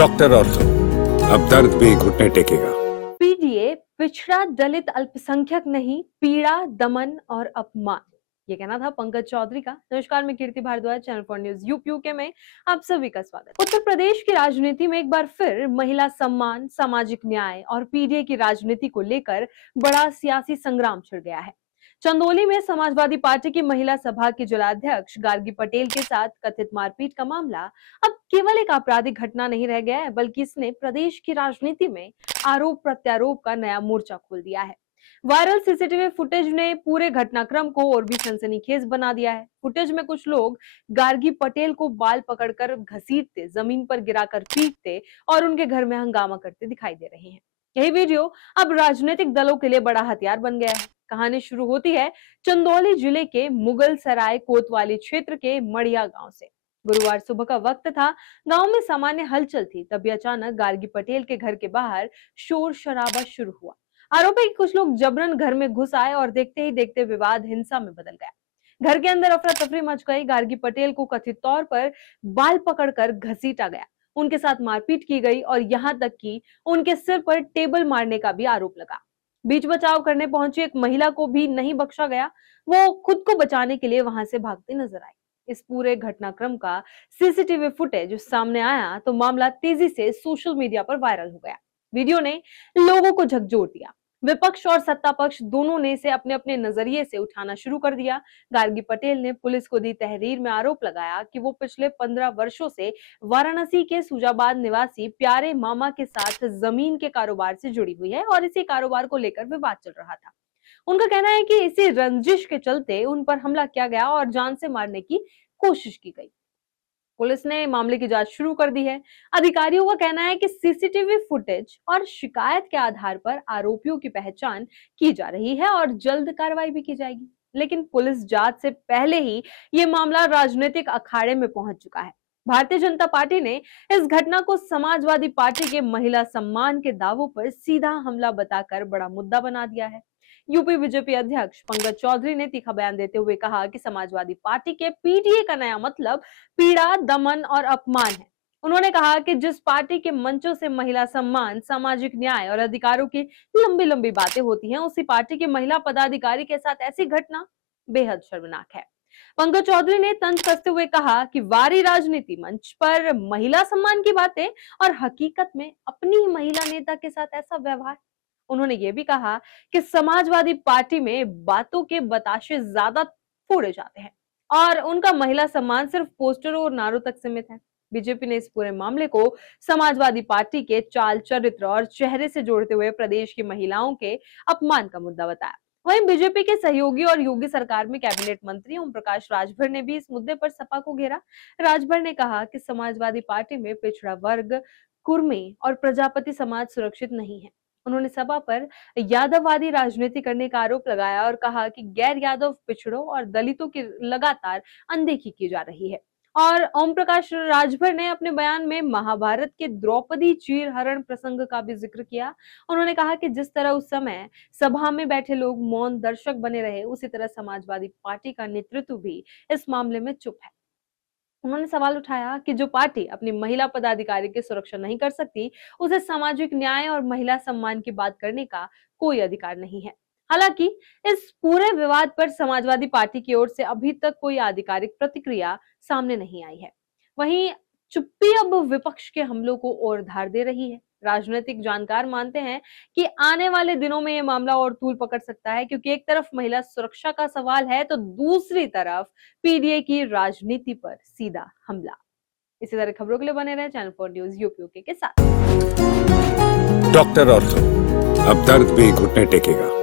Doctor ortho, अब दर्द भी घुटने टेकेगा। पीडीए पिछड़ा दलित अल्पसंख्यक नहीं, पीड़ा दमन और अपमान, ये कहना था पंकज चौधरी का। नमस्कार, मैं कीर्ति भारद्वाज, चैनल फॉर न्यूज यूपीयूके में आप सभी का स्वागत। उत्तर प्रदेश की राजनीति में एक बार फिर महिला सम्मान, सामाजिक न्याय और पीडीए की राजनीति को लेकर बड़ा सियासी संग्राम छिड़ गया है। चंदौली में समाजवादी पार्टी की महिला सभा की जिलाध्यक्ष गार्गी पटेल के साथ कथित मारपीट का मामला अब केवल एक आपराधिक घटना नहीं रह गया है, बल्कि इसने प्रदेश की राजनीति में आरोप प्रत्यारोप का नया मोर्चा खोल दिया है। वायरल सीसीटीवी फुटेज ने पूरे घटनाक्रम को और भी सनसनीखेज बना दिया है। फुटेज में कुछ लोग गार्गी पटेल को बाल पकड़कर घसीटते, जमीन पर गिराकर पीटते और उनके घर में हंगामा करते दिखाई दे रहे हैं। यही वीडियो अब राजनीतिक दलों के लिए बड़ा हथियार बन गया है। कहानी शुरू होती है चंदौली जिले के मुगल सराय कोतवाली क्षेत्र के मड़िया गांव से। गुरुवार सुबह का वक्त था। गांव में सामान्य हलचल थी, तभी अचानक गार्गी पटेल के घर के बाहर शोर शराबा शुरू हुआ। आरोप है कि कुछ लोग जबरन घर में घुस आए और देखते ही देखते विवाद हिंसा में बदल गया। घर के अंदर अफरा तफरी मच गई। गार्गी पटेल को कथित तौर पर बाल पकड़कर घसीटा गया, उनके साथ मारपीट की गई और यहाँ तक कि उनके सिर पर टेबल मारने का भी आरोप लगा। बीच बचाव करने पहुंची एक महिला को भी नहीं बख्शा गया। वो खुद को बचाने के लिए वहां से भागती नजर आई। इस पूरे घटनाक्रम का सीसीटीवी फुटेज सामने आया तो मामला तेजी से सोशल मीडिया पर वायरल हो गया। वीडियो ने लोगों को झकझोर दिया। विपक्ष और सत्ता पक्ष दोनों ने इसे अपने अपने नजरिए से उठाना शुरू कर दिया। गार्गी पटेल ने पुलिस को दी तहरीर में आरोप लगाया कि वो पिछले 15 वर्षों से वाराणसी के सुजाबाद निवासी प्यारे मामा के साथ जमीन के कारोबार से जुड़ी हुई है और इसी कारोबार को लेकर विवाद चल रहा था। उनका कहना है कि इसी रंजिश के चलते उन पर हमला किया गया और जान से मारने की कोशिश की गई। पुलिस ने मामले की जांच शुरू कर दी है। अधिकारियों का कहना है कि सीसीटीवी फुटेज और शिकायत के आधार पर आरोपियों की पहचान की जा रही है और जल्द कार्रवाई भी की जाएगी। लेकिन पुलिस जांच से पहले ही ये मामला राजनीतिक अखाड़े में पहुंच चुका है। भारतीय जनता पार्टी ने इस घटना को समाजवादी पार्टी के महिला सम्मान के दावों पर सीधा हमला बताकर बड़ा मुद्दा बना दिया है। यूपी बीजेपी अध्यक्ष पंकज चौधरी ने तीखा बयान देते हुए कहा कि समाजवादी पार्टी के पीडीए का नया मतलब पीड़ा, दमन और अपमान है। उन्होंने कहा कि जिस पार्टी के मंचों से महिला सम्मान, सामाजिक न्याय और अधिकारों की लंबी लंबी बातें होती हैं, उसी पार्टी के महिला पदाधिकारी के साथ ऐसी घटना बेहद शर्मनाक है। पंकज चौधरी ने तंज कसते हुए कहा कि वारी राजनीति मंच पर महिला सम्मान की बातें और हकीकत में अपनी ही महिला नेता के साथ ऐसा व्यवहार। उन्होंने ये भी कहा कि समाजवादी पार्टी में बातों के बताशे ज्यादा फोड़े जाते हैं और उनका महिला सम्मान सिर्फ पोस्टरों और नारों तक सीमित है। बीजेपी ने इस पूरे मामले को समाजवादी पार्टी के चाल चरित्र और चेहरे से जोड़ते हुए प्रदेश की महिलाओं के अपमान का मुद्दा बताया। वहीं बीजेपी के सहयोगी और योगी सरकार में कैबिनेट मंत्री ओम प्रकाश राजभर ने भी इस मुद्दे पर सपा को घेरा। राजभर ने कहा कि समाजवादी पार्टी में पिछड़ा वर्ग, कुर्मी और प्रजापति समाज सुरक्षित नहीं है। उन्होंने सभा पर यादववादी राजनीति करने का आरोप लगाया और कहा कि गैर यादव पिछड़ों और दलितों की लगातार अनदेखी की जा रही है। और ओम प्रकाश राजभर ने अपने बयान में महाभारत के द्रौपदी चीर हरण प्रसंग का भी जिक्र किया। उन्होंने कहा कि जिस तरह उस समय सभा में बैठे लोग मौन दर्शक बने रहे, उसी तरह समाजवादी पार्टी का नेतृत्व भी इस मामले में चुप है। उन्होंने सवाल उठाया कि जो पार्टी अपनी महिला पदाधिकारी की सुरक्षा नहीं कर सकती, उसे सामाजिक न्याय और महिला सम्मान की बात करने का कोई अधिकार नहीं है। हालांकि इस पूरे विवाद पर समाजवादी पार्टी की ओर से अभी तक कोई आधिकारिक प्रतिक्रिया सामने नहीं आई है। वहीं चुप्पी अब विपक्ष के हमलों को और धार दे रही है। राजनीतिक जानकार मानते हैं कि आने वाले दिनों में यह मामला और तूल पकड़ सकता है, क्योंकि एक तरफ महिला सुरक्षा का सवाल है तो दूसरी तरफ पीडीए की राजनीति पर सीधा हमला। इसी तरह खबरों के लिए बने रहे चैनल फॉर न्यूज यूपीयूके के साथ। डॉक्टर ऑर्थो, अब दर्द भी घुटने टेकेगा।